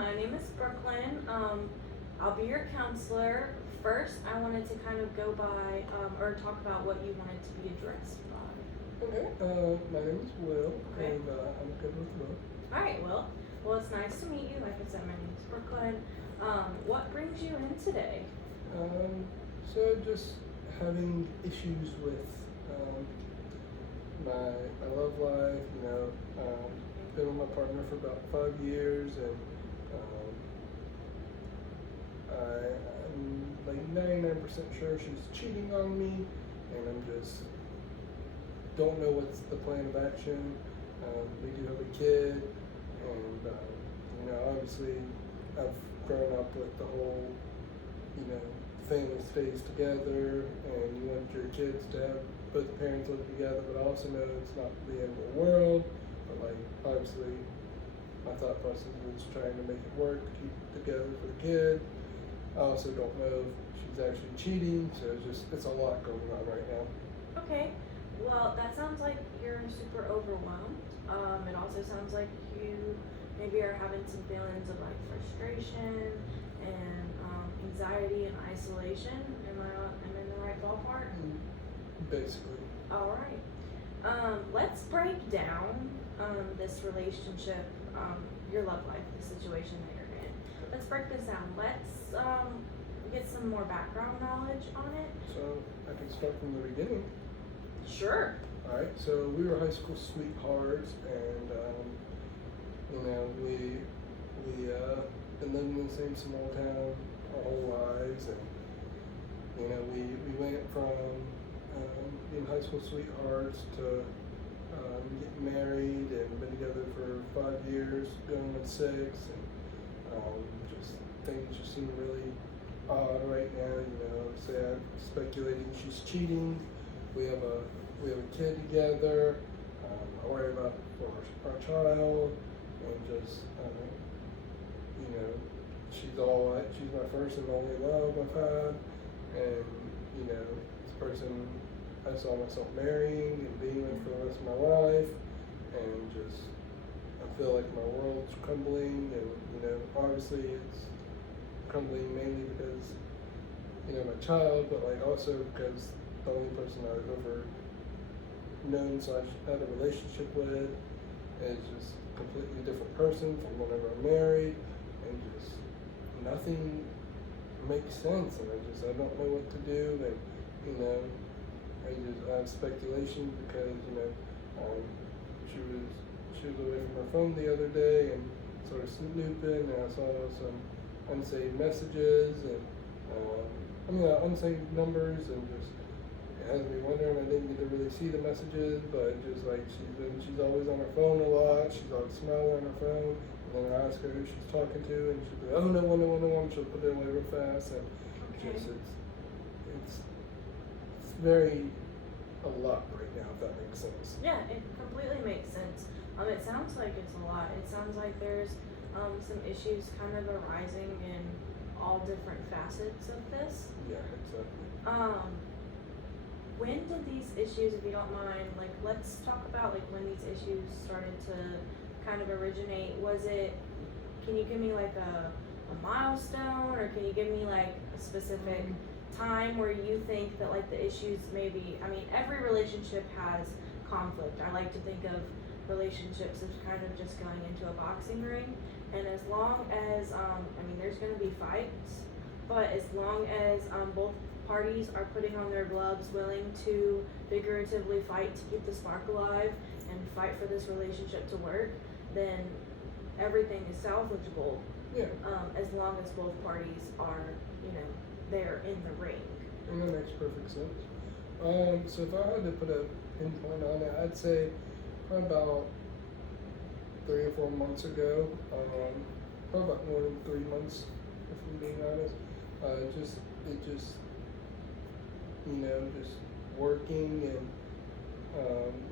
My name is Brooklyn. I'll be your counselor. First, I wanted to kind of go by or talk about what you wanted to be addressed by. Okay, my name is Will, Okay. and I'm good with Will. All right, Will. Well, it's nice to meet you. Like I said, my name is Brooklyn. What brings you in today? So just having issues with my love life, been with my partner for about 5 years, and I'm like 99% sure she's cheating on me, and I'm just don't know what's the plan of action. We do have a kid, and obviously I've grown up with the whole, family stays together, and you want your kids to have both parents live together, but I also know it's not the end of the world. But like, obviously, my thought process is trying to make it work, keep it together for the kid. I also don't know if she's actually cheating, so it's a lot going on right now. Okay. Well, that sounds like you're super overwhelmed. It also sounds like you maybe are having some feelings of like frustration and anxiety and isolation. Am I in the right ballpark? Basically. All right. Let's break down this relationship, your love life, the situation that you're in. Let's break this down. Let's get some more background knowledge on it. So I can start from the beginning. Sure. All right. So we were high school sweethearts, and we been living in the same small town our whole lives, and we went from being high school sweethearts to getting married and been together for 5 years, going on 6, and just things just seem really odd right now. Say I'm speculating she's cheating. We have a kid together. I worry about our child, and just she's my first and only love I've had, and this person I saw myself marrying and being with for the rest of my life, and just I feel like my world's crumbling, and obviously it's crumbling mainly because my child, but like also because the only person I've ever known / had a relationship with is just a completely different person from whenever I'm married, and just nothing makes sense, and I don't know what to do, and I have speculation because she was away from her phone the other day and sort of snooping, and I saw some unsaved messages and unsaved numbers, and just it has me wondering. I didn't get to really see the messages, but just like she's always on her phone a lot. She's always smiling on her phone, and then I ask her who she's talking to, and she'll be like, oh no, and she'll put it away real fast, and Okay. it's very a lot right now, if that makes sense. Yeah, it completely makes sense. It sounds like it's a lot. It sounds like there's some issues kind of arising in all different facets of this. Yeah, exactly. When did these issues, if you don't mind, like let's talk about like when these issues started to kind of originate. Can you give me like a milestone, or can you give me like a specific time where you think that like the issues every relationship has conflict. I like to think of relationships as kind of just going into a boxing ring, and as long as there's going to be fights, but as long as both parties are putting on their gloves, willing to figuratively fight to keep the spark alive and fight for this relationship to work, then everything is salvageable. Yeah. As long as both parties are there in the ring. And that makes perfect sense. So if I had to put a pinpoint on it, I'd say probably about 3 or 4 months ago. Probably about more than 3 months, if I'm being honest. Just working, and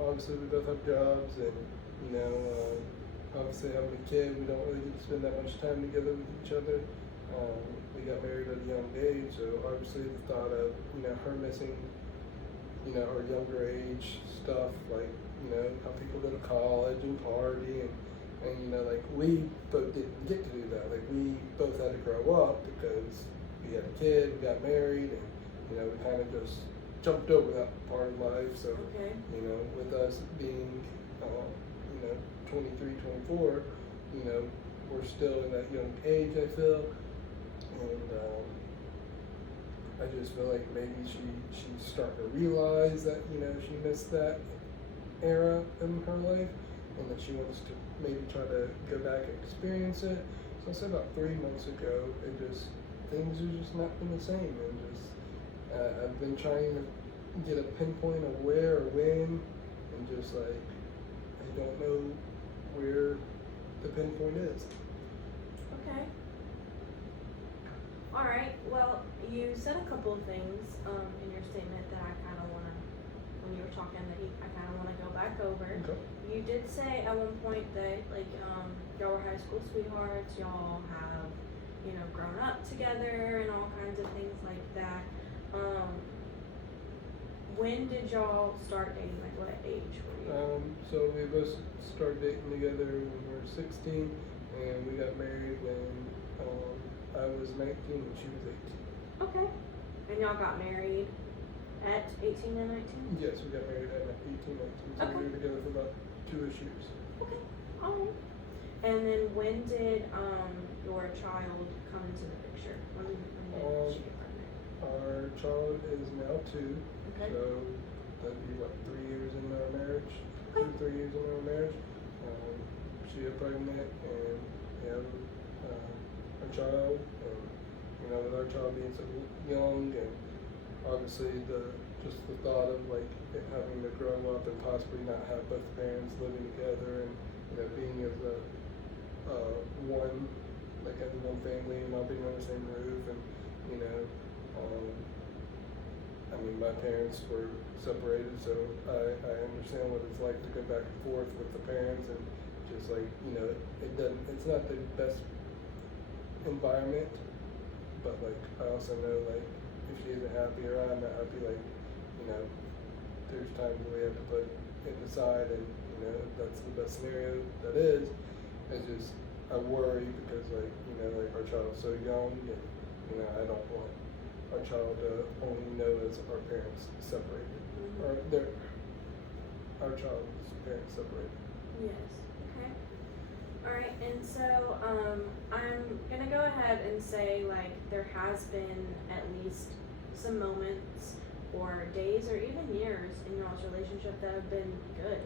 obviously we both have jobs, and obviously having a kid, we don't really get to spend that much time together with each other. We got married at a young age, so obviously the thought of her missing her younger age stuff, like how people go to college and party, and And, you know, like, we both didn't get to do that. Like, we both had to grow up because we had a kid, we got married, and, you know, we kind of just jumped over that part of life. So, Okay. you know, with us being, you know, 23, 24, you know, we're still in that young age, I feel. And, I just feel like maybe she's starting to realize that, you know, she missed that era in her life, and that she wants to maybe try to go back and experience it. So I said about 3 months ago, things are just not been the same, and just I've been trying to get a pinpoint of where or when, and just like I don't know where the pinpoint is. Okay. All right. Well, you said a couple of things in your statement that I kind of want to, when you were talking, I kind of want to go back over. Okay. You did say at one point that like y'all were high school sweethearts. Y'all have, you know, grown up together and all kinds of things like that. When did y'all start dating? Like, what age were you? So we both started dating together when we were 16, and we got married when I was 19 and she was 18. Okay. And y'all got married at 18 and 19? Yes, we got married at 18, 19, so Okay. we were together for about 2-ish years. Okay. All right. And then when did your child come into the picture? When did she get pregnant? Our child is now 2, Okay. so that'd be what, 3 years into our marriage? Okay. 2-3 years into our marriage. She got pregnant, and we have a child, and you know, with our child being so young, and obviously just the thought of like it having to grow up and possibly not have both parents living together, and you know, being as a one, like as one family and all being on the same roof, and you know, I mean, my parents were separated, so I understand what it's like to go back and forth with the parents, and just like, you know, it's not the best environment, but like I also know like if she isn't happy or I'm not happy, like, you know, there's times where we have to put it aside, and you know, if that's the best scenario that is. It's just I worry because like, you know, like our child's so young, and you know, I don't want our child to only know as our parents separated, or our child's parents separated. Yes. Okay. All right. And so I'm gonna go ahead and say like there has been at least some moments or days or even years in y'all's relationship that have been good.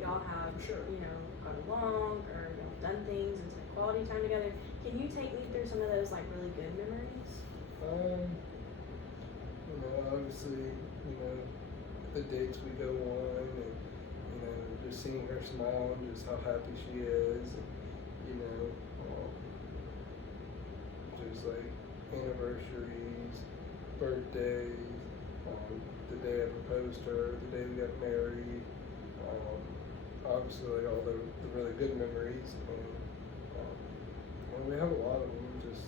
Y'all have, For sure. you know, got along, or y'all have done things and spent quality time together. Can you take me through some of those like really good memories? You know, obviously, you know, the dates we go on, and you know, just seeing her smile and just how happy she is, and, you know, just like anniversaries, birthdays, the day I proposed to her, the day we got married, obviously like all the really good memories, and we have a lot of them. Just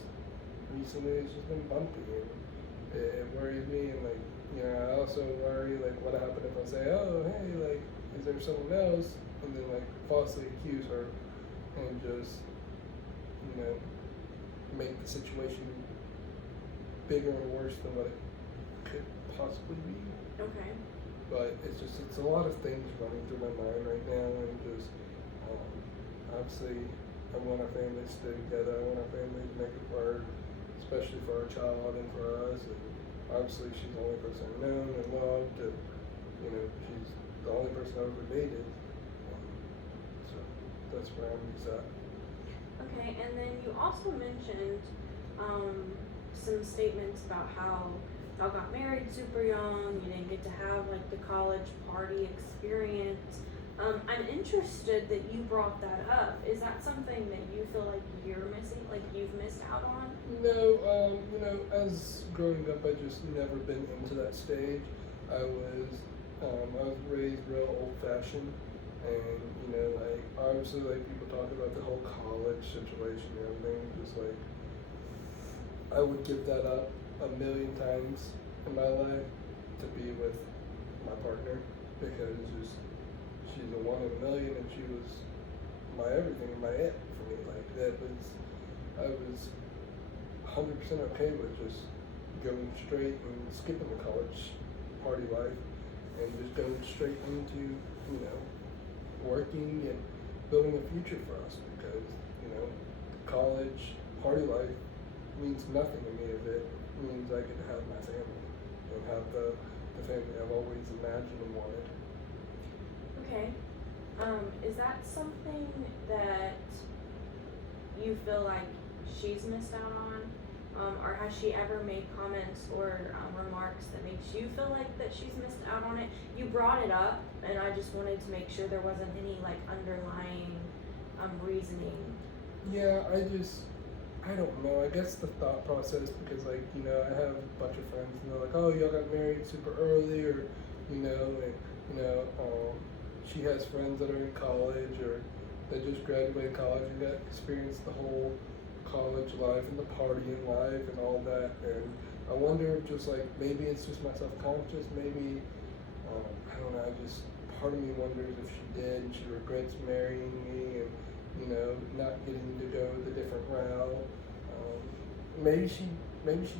recently it's just been bumpy, and it worries me, and like, you know, I also worry like what happened if I say, oh hey, like, is there someone else, and then like falsely accuse her and just, you know, make the situation bigger and worse than what it could possibly be. Okay. But it's a lot of things running through my mind right now, and just obviously I want our family to stay together. I want our family to make it work, especially for our child and for us. And obviously she's the only person I've known and loved, and you know, she's the only person I've ever dated. So that's where I'm at. Okay, and then you also mentioned some statements about how y'all got married super young, you didn't get to have like the college party experience. I'm interested that you brought that up. Is that something that you feel like you're missing, like you've missed out on? No, you know, as growing up, I just never been into that stage. I was raised real old-fashioned, and you know, like obviously, like people talk about the whole college situation and everything. Just like I would give that up 1,000,000 times in my life to be with my partner, because just she's a 1 in a million, and she was my everything and my it for me. Like I was 100% okay with just going straight and skipping the college party life and just going straight into, working and building a future for us, because, college party life means nothing to me if it means I get to have my family and have the family I've always imagined and wanted. Okay. Is that something that you feel like she's missed out on? Or has she ever made comments or remarks that makes you feel like that she's missed out on it? You brought it up, and I just wanted to make sure there wasn't any like underlying reasoning. Yeah, I don't know. I guess the thought process, because I have a bunch of friends and they're like, oh, y'all got married super early, or, she has friends that are in college or that just graduated college and got experienced the whole college life and the partying life and all that. And I wonder if just like, maybe it's just my self-conscious, maybe, I don't know, part of me wonders if she did and she regrets marrying me and, not getting to go the different route. Maybe she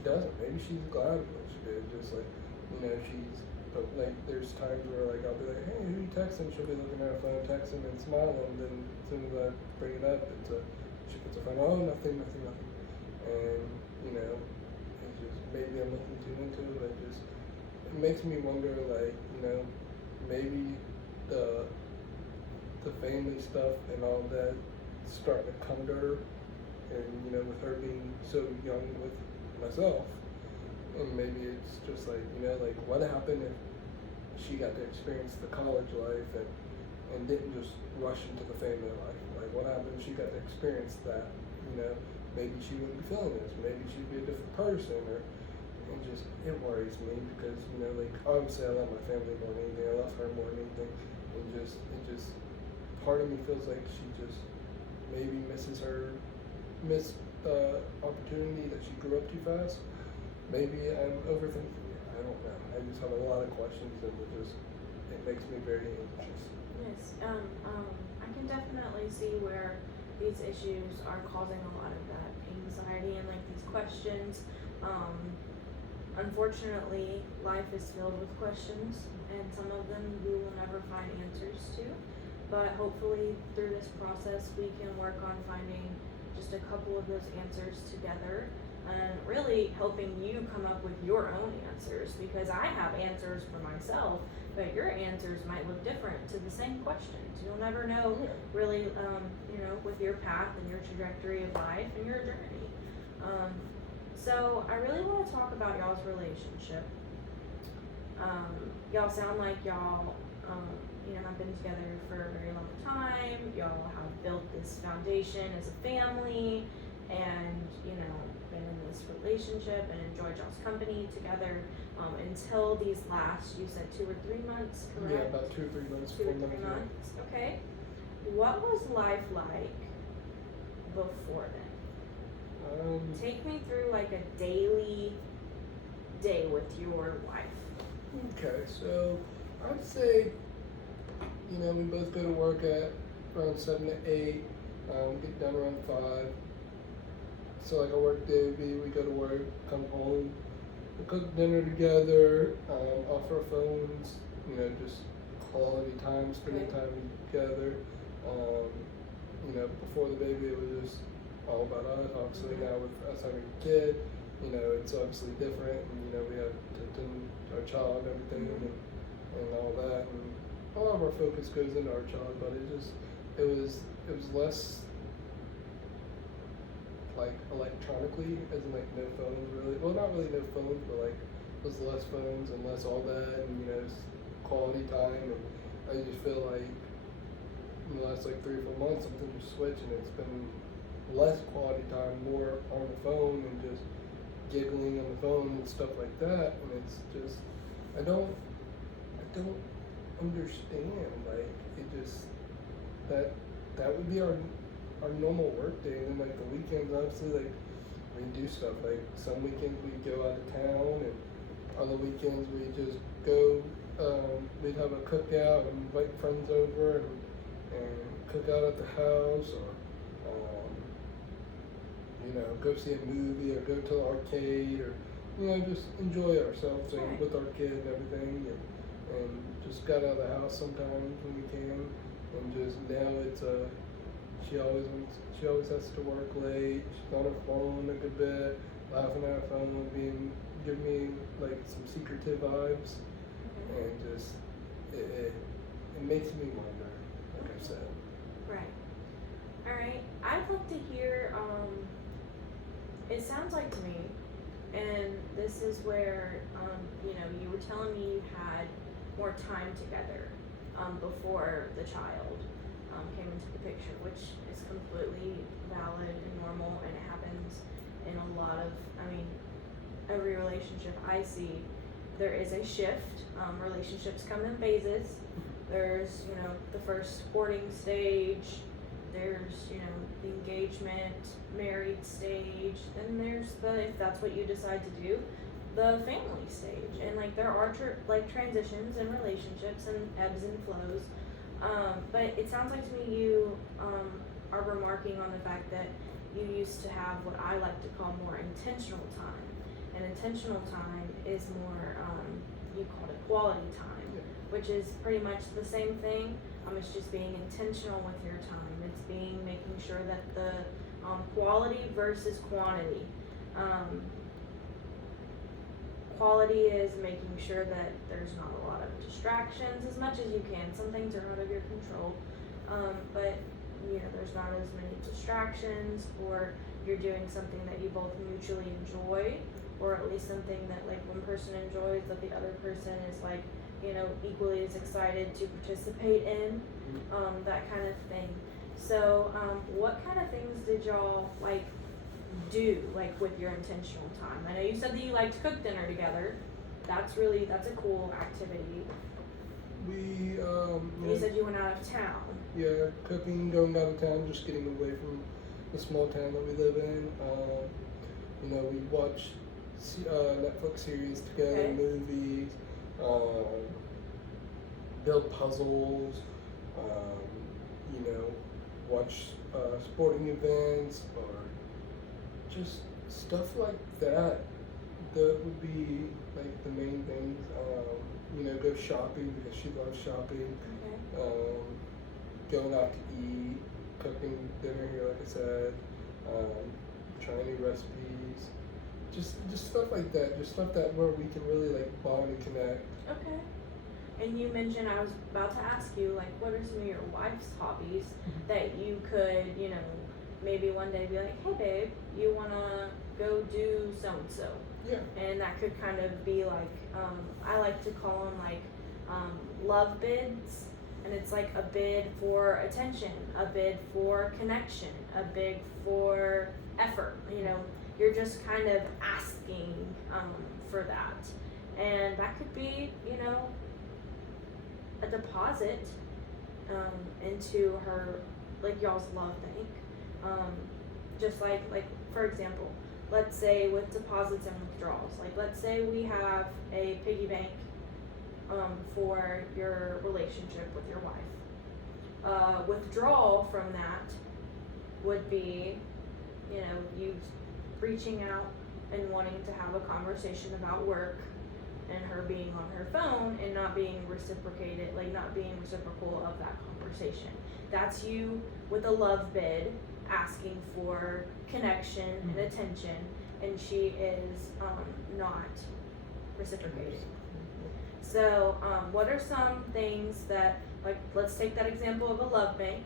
doesn't. Maybe she's glad of what she did. Just like, but like there's times where like I'll be like, hey, who you texting? She'll be looking at her phone, texting and smiling. And then as soon as I bring it up, she puts her phone, oh, nothing. And, it's just, maybe I'm looking too into it, but it makes me wonder, like, maybe the family stuff and all that starting to come to her, and with her being so young with myself, and maybe it's just like, like what happened if she got to experience the college life and didn't just rush into the family life? Like what happened if she got to experience that? Maybe she wouldn't be feeling this, maybe she'd be a different person, and just, it worries me because, like, obviously I love my family more than anything, I love her more than anything, and it just, part of me feels like she just maybe missed the opportunity that she grew up too fast. Maybe I'm overthinking it, I don't know. I just have a lot of questions, and it makes me very anxious. Yes, I can definitely see where these issues are causing a lot of that anxiety and like these questions. Unfortunately, life is filled with questions, and some of them we will never find answers to. But hopefully through this process we can work on finding just a couple of those answers together, and really helping you come up with your own answers, because I have answers for myself, but your answers might look different to the same questions. You'll never know really, with your path and your trajectory of life and your journey. So I really want to talk about y'all's relationship. Y'all sound like y'all have been together for a very long time. Y'all have built this foundation as a family, and been in this relationship and enjoyed y'all's company together until these last, you said 2 or 3 months, correct? Yeah, about 2 or 3 months. 2 or 3 months. Okay. What was life like before then? Take me through like a daily day with your wife. Okay, so I'd say, we both go to work at around 7 to 8, get done around 5. So like our work day would be, we go to work, come home, we cook dinner together, off our phones, just quality time, spending time together. Before the baby, it was just all about us. Obviously now with us having a kid, it's obviously different, and we have to attend our child and everything, and all that, and a lot of our focus goes into our child, but it was less like electronically, as in like no phones really. Well, not really no phones, but like it was less phones and less all that, and quality time. And I just feel like in the last like 3 or 4 months, something just switched, and it's been less quality time, more on the phone and just giggling on the phone and stuff like that. And it's just, I don't understand. Like it just that would be our normal work day, and then like the weekends, obviously, like we do stuff. Like some weekends we go out of town, and other weekends we just go. We'd have a cookout and invite friends over, and cook out at the house, or go see a movie, or go to the arcade, or just enjoy ourselves Right. with our kid and everything, and just got out of the house sometimes when we can, and just now it's she always has to work late. She's on her phone a good bit, laughing at her phone, giving me like some secretive vibes, and just it makes me wonder, like I said. Right. All right. I'd love to hear. It sounds like to me, and this is where you were telling me you had more time together before the child came into the picture, which is completely valid and normal, and it happens in a lot of. Every relationship I see, there is a shift. Relationships come in phases. There's the first courting stage. There's the engagement, married stage. Then there's if that's what you decide to do, the family stage. And there are transitions in relationships and ebbs and flows. But it sounds like to me you are remarking on the fact that you used to have what I like to call more intentional time. And intentional time is more, you called it quality time, which is pretty much the same thing. It's just being intentional with your time. It's making sure that the quality versus quantity. Quality is making sure that there's not a lot of distractions as much as you can. Some things are out of your control, but there's not as many distractions, or you're doing something that you both mutually enjoy, or at least something that one person enjoys that the other person is equally as excited to participate in, that kind of thing. So what kind of things did y'all do with your intentional time? I know you said that you like to cook dinner together. That's a cool activity. You said you went out of town. Yeah, cooking, going out of town, just getting away from the small town that we live in. We watch Netflix series together, Okay. movies, build puzzles, watch sporting events, or just stuff like that. That would be the main things. Go shopping because she loves shopping. Okay. Going out to eat, cooking dinner here, like I said, trying new recipes, just stuff like that. Just stuff that where we can really bond and connect. Okay. And you mentioned, I was about to ask you, what are some of your wife's hobbies that you could, maybe one day be like, hey babe, you wanna go do so and so? Yeah. And that could kind of be I like to call them love bids. And it's a bid for attention, a bid for connection, a bid for effort. You're just kind of asking for that. And that could be, a deposit into her, y'all's love bank. Just for example, let's say with deposits and withdrawals, let's say we have a piggy bank for your relationship with your wife. Withdrawal from that would be, you reaching out and wanting to have a conversation about work, and her being on her phone and not being reciprocated, not being reciprocal of that conversation. That's you with a love bid asking for connection and attention, and she is not reciprocating. So what are some things that, let's take that example of a love bank,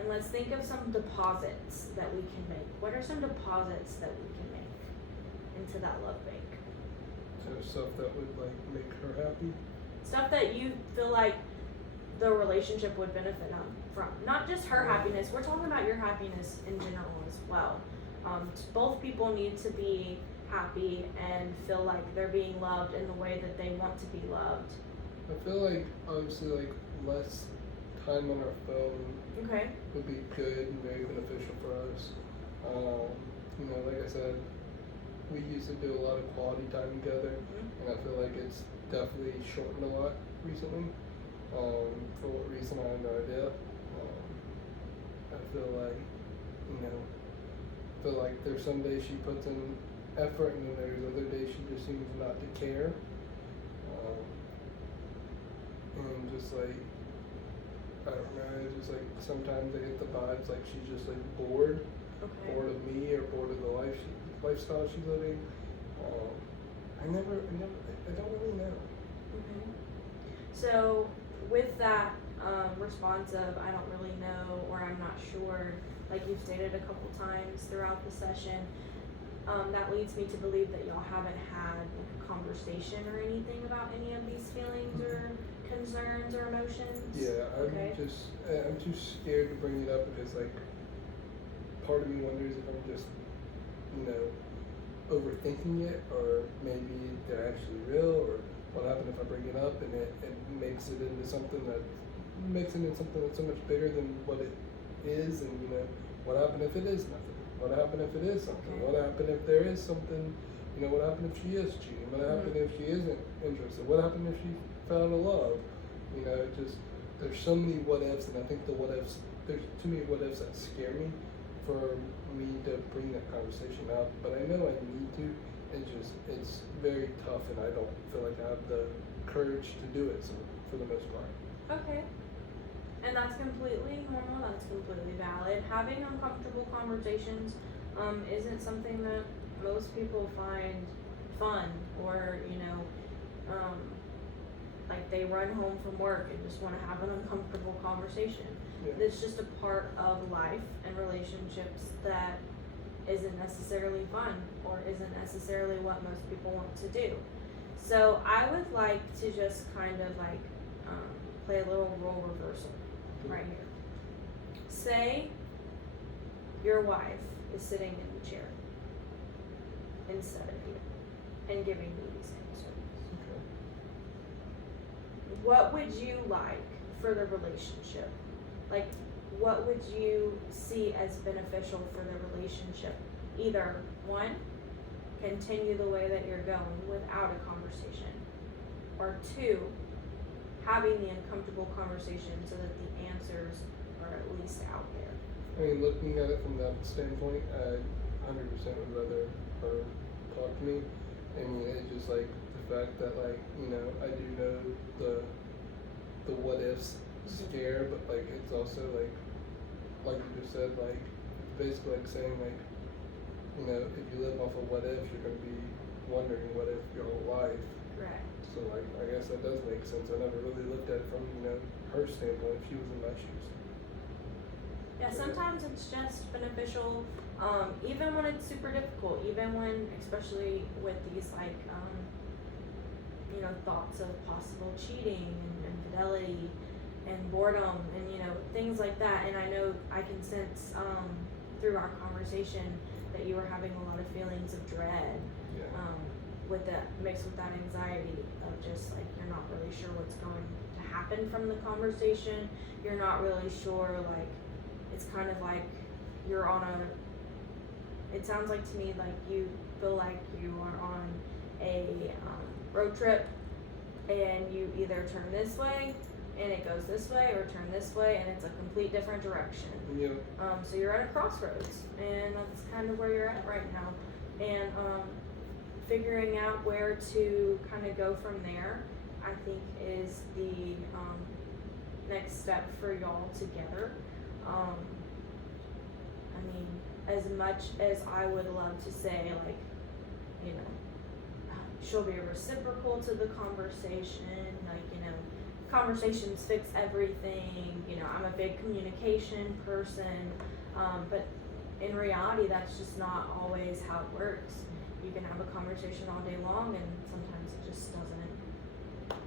and let's think of some deposits that we can make. What are some deposits that we can make into that love bank? So stuff that would make her happy. Stuff that you feel like the relationship would benefit from. Not just her happiness, we're talking about your happiness in general as well. Both people need to be happy and feel like they're being loved in the way that they want to be loved. I feel obviously less time on our phone would be good and very beneficial for us. Like I said, we used to do a lot of quality time together, and I feel like it's definitely shortened a lot recently. For what reason, I have no idea. I feel like, you know, there's some days she puts in effort, and then there's other days she just seems not to care. And just like, I don't know, it's just like sometimes I get the vibes like she's just like bored. Okay. Bored of me or bored of the lifestyle she's living. I don't really know. Okay. So with that response of I don't really know or I'm not sure, like you've stated a couple times throughout the session, that leads me to believe that y'all haven't had like a conversation or anything about any of these feelings or concerns or emotions. Yeah, I'm too scared to bring it up because like part of me wonders if I'm just, you know, overthinking it, or maybe they're actually real, or what happened if I bring it up and it makes it into something that's so much bigger than what it is, and you know, what happened if it is nothing? What happened if it is something? Okay. What happened if there is something? You know, what happened if she is cheating? What happened if she isn't interested? What happened if she fell in love? You know, there's so many what ifs, and I think there's too many what ifs that scare me for me to bring that conversation up, but I know I need to. It's very tough, and I don't feel like I have the courage to do it, so, for the most part. Okay. And that's completely normal, that's completely valid. Having uncomfortable conversations isn't something that most people find fun, or, you know, like they run home from work and just want to have an uncomfortable conversation. Yeah. It's just a part of life and relationships that isn't necessarily fun or isn't necessarily what most people want to do. So I would like to just kind of like play a little role reversal right here. Say your wife is sitting in the chair instead of you and giving you these answers. Okay. What would you like for the relationship? Like, what would you see as beneficial for the relationship? Either one, continue the way that you're going without a conversation, or two, having the uncomfortable conversation so that the answers are at least out there. I mean, looking at it from that standpoint, I 100% would rather her talk to me. I mean, it's just like the fact that, like, you know, I do know the what ifs scare, but like it's also like you just said, like it's basically like saying, like, you know, if you live off of what if, you're gonna be wondering what if your whole life. Correct. So like, I guess that does make sense. I never really looked at it from, you know, her standpoint if she was in my shoes. Yeah, sometimes it's just beneficial, even when it's super difficult, even when, especially with these like, you know, thoughts of possible cheating and infidelity and boredom and, you know, things like that. And I know I can sense through our conversation that you were having a lot of feelings of dread, Yeah. with that, mixed with that anxiety of just like, you're not really sure what's going to happen from the conversation. You're not really sure, like, it's kind of like you're on it sounds like to me like you feel like you are on a road trip, and you either turn this way and it goes this way, or turn this way and it's a complete different direction. Yeah. So you're at a crossroads, and that's kind of where you're at right now. And figuring out where to kind of go from there, I think, is the next step for y'all together. I mean, as much as I would love to say, like, you know, she'll be reciprocal to the conversation, like, you know, conversations fix everything, you know, I'm a big communication person, but in reality, that's just not always how it works. You can have a conversation all day long, and sometimes it just doesn't,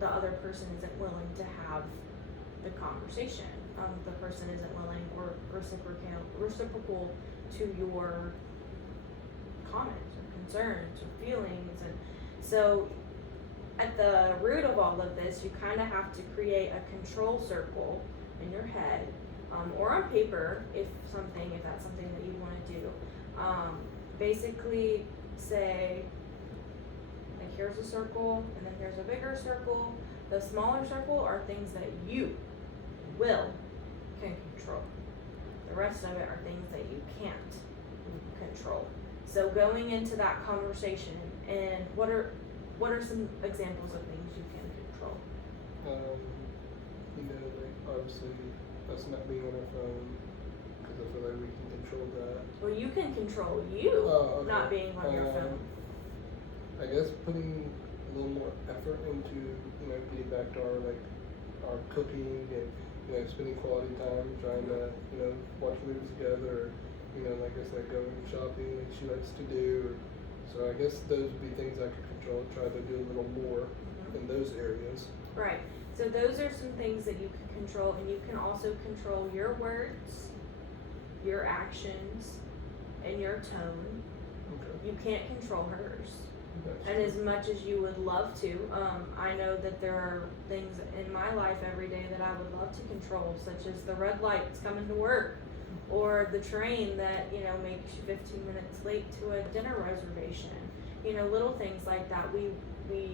the other person isn't willing to have the conversation. The person isn't willing or reciprocal to your comments or concerns or feelings. And so at the root of all of this, you kind of have to create a control circle in your head, or on paper if that's something that you want to do. Basically say, like, here's a circle, and then here's a bigger circle. The smaller circle are things that you can control. The rest of it are things that you can't control. So going into that conversation, and what are some examples of things you can control? You know, like obviously us not being on our phone, because I feel like we can control that. Well, you can control you Okay. not being on your phone. I guess putting a little more effort into, you know, getting back to our cooking and, you know, spending quality time, trying to, you know, watch movies together, or, you know, like I said, going shopping like she likes to do. So I guess those would be things I could control, try to do a little more in those areas. Right. So those are some things that you can control, and you can also control your words, your actions, and your tone. Okay. You can't control hers. That's And true. as much as you would love to, I know that there are things in my life every day that I would love to control, such as the red lights coming to work, or the train that, you know, makes you 15 minutes late to a dinner reservation. You know, little things like that we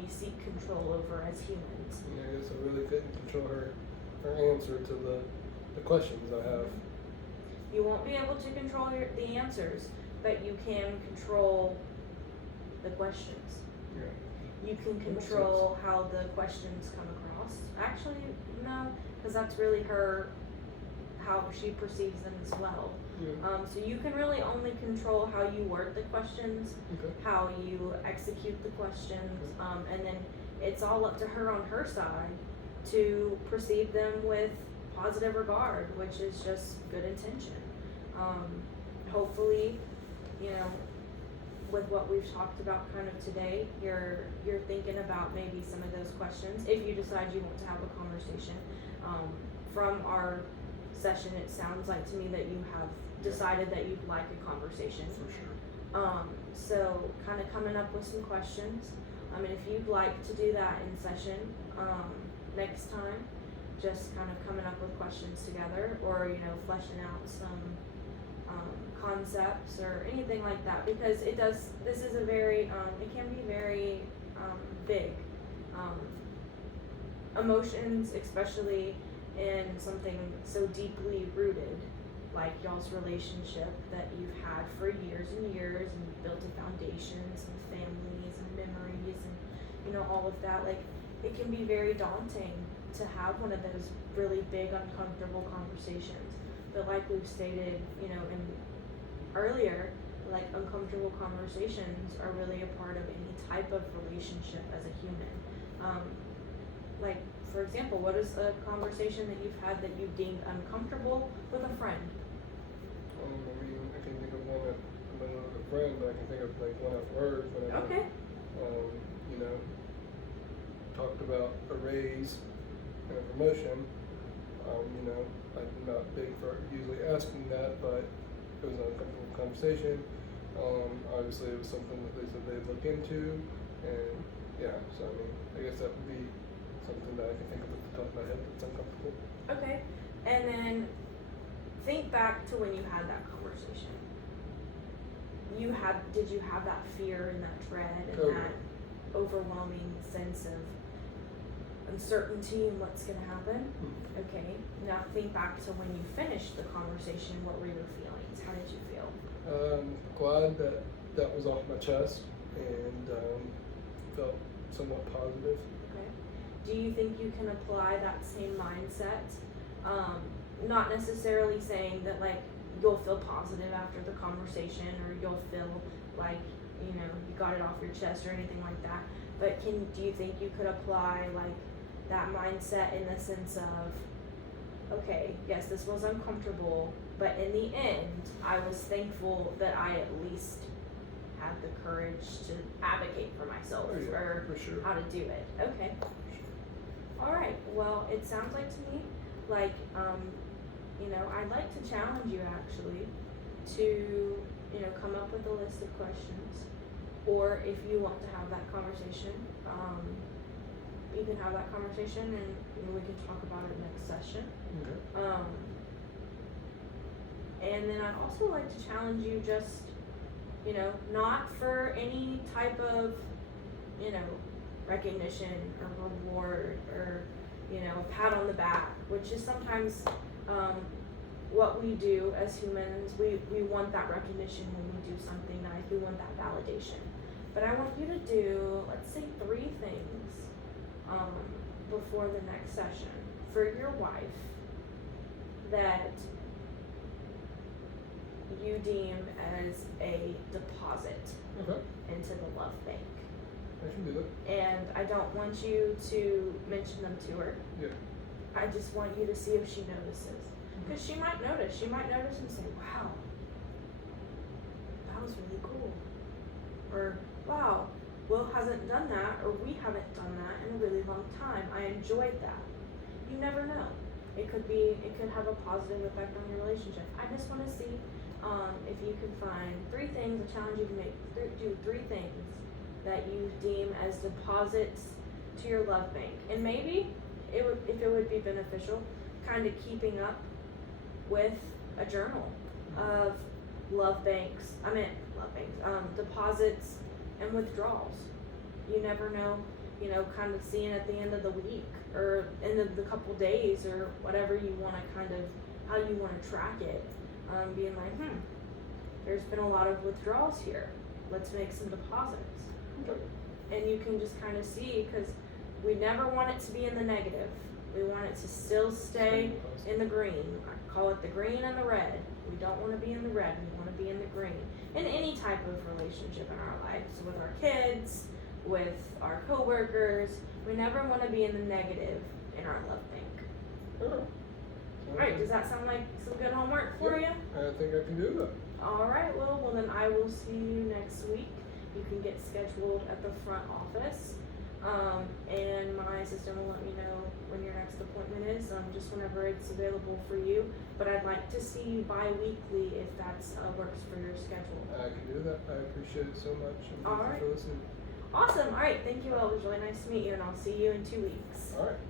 seek control over as humans. Yeah, I guess I really couldn't control her answer to the questions I have. You won't be able to control the answers, but you can control the questions. Yeah. You can That makes control how the questions come across. Actually, no, because that's really how she perceives them as well. Yeah. So you can really only control how you word the questions, Okay. how you execute the questions, and then it's all up to her on her side to perceive them with positive regard, which is just good intention. Hopefully, you know, with what we've talked about kind of today, you're thinking about maybe some of those questions. If you decide you want to have a conversation, from our session, it sounds like to me that you have decided that you'd like a conversation. For sure. So kind of coming up with some questions. And if you'd like to do that in session, next time, just kind of coming up with questions together, or, you know, fleshing out some, concepts or anything like that, because this is a very, it can be very, big. Emotions, especially in something so deeply rooted, like y'all's relationship that you've had for years and years, and you've built a foundations and families and memories and, you know, all of that. Like, it can be very daunting to have one of those really big, uncomfortable conversations. But like we've stated, you know, earlier, like, uncomfortable conversations are really a part of any type of relationship as a human. Like, for example, what is a conversation that you've had that you deemed uncomfortable with a friend? I mean, I can think of one with a friend, but I can think of like one at work when I Okay. you know, talked about a raise and a promotion. You know, I'm not big for usually asking that, but it was an uncomfortable conversation. Obviously it was something that they said they'd look into, and yeah, so I mean, I guess that would be something that I can think of at the top of my head that's uncomfortable. Okay. And then think back to when you had that conversation. Did you have that fear and that dread and Oh, that overwhelming sense of uncertainty in what's gonna happen? Okay. Now think back to when you finished the conversation. What were your feelings? How did you feel? Glad that that was off my chest, and felt somewhat positive. Okay. Do you think you can apply that same mindset? Not necessarily saying that, like, you'll feel positive after the conversation, or you'll feel like, you know, you got it off your chest or anything like that. But do you think you could apply, like, that mindset in the sense of, okay, yes, this was uncomfortable, but in the end, I was thankful that I at least had the courage to advocate for myself, Oh, yeah, or for sure. how to do it. Okay. All right. Well, it sounds like to me like, you know, I'd like to challenge you actually to, you know, come up with a list of questions, or if you want to have that conversation, you can have that conversation, and, you know, we can talk about it next session. Okay. And then I'd also like to challenge you, just, you know, not for any type of, you know, recognition or reward or, you know, pat on the back, which is sometimes what we do as humans, we want that recognition when we do something nice. We want that validation. But I want you to do, let's say, 3 things before the next session for your wife that you deem as a deposit Okay. into the love bank. I can do that. And I don't want you to mention them to her. Yeah. I just want you to see if she notices. Because she might notice. She might notice and say, wow, that was really cool. Or, wow, Will hasn't done that, or we haven't done that in a really long time. I enjoyed that. You never know. It could have a positive effect on your relationship. I just want to see if you can find 3 things, a challenge you can make, do 3 things that you deem as deposits to your love bank. And maybe if it would be beneficial, kind of keeping up with a journal of deposits and withdrawals. You never know, kind of seeing at the end of the week or end of the couple days or whatever you want to how you want to track it. Being like, there's been a lot of withdrawals here. Let's make some deposits. Okay. And you can just kind of see, because we never want it to be in the negative. We want it to still stay in the green. I call it the green and the red. We don't want to be in the red. We want to be in the green. In any type of relationship in our lives, with our kids, with our coworkers, we never want to be in the negative in our love bank. Okay. Alright, does that sound like some good homework for you? I think I can do that. Alright, well then I will see you next week. You can get scheduled at the front office. And my assistant will let me know when your next appointment is, just whenever it's available for you. But I'd like to see you bi-weekly if that's works for your schedule. I can do that. I appreciate it so much. And thank Alright. you for listening. Awesome. Alright, thank you all. It was really nice to meet you, and I'll see you in 2 weeks. Alright.